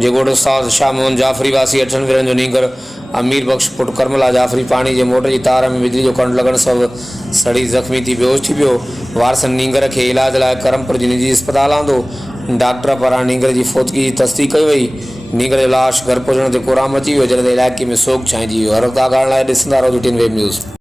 जे गोड़ उस्ताद शाह मोहन जाफरी वासी 8 वीरन जो नैंगर अमीर बख्श पुट करमला जाफरी पानी के मोटर की तार में बिजली जो करंट लगन सब सड़ी जख्मी थी बेहोश थी पियो। वारसन नैंगर के इलाज लाइ क्रमपुर जी निजी अस्पताल आंदो। डॉक्टर पारां नैंगर की फौतगी की तस्दीक कई वई। नैंगर जो लाश घर पहुंचण ते कोराम अची वियो, जॾहिं त इलाइक़े में सोग छांइजी वियो। हर वक़्तु आगाहण लाइ ॾिसंदा रहो टीन वेब न्यूज़।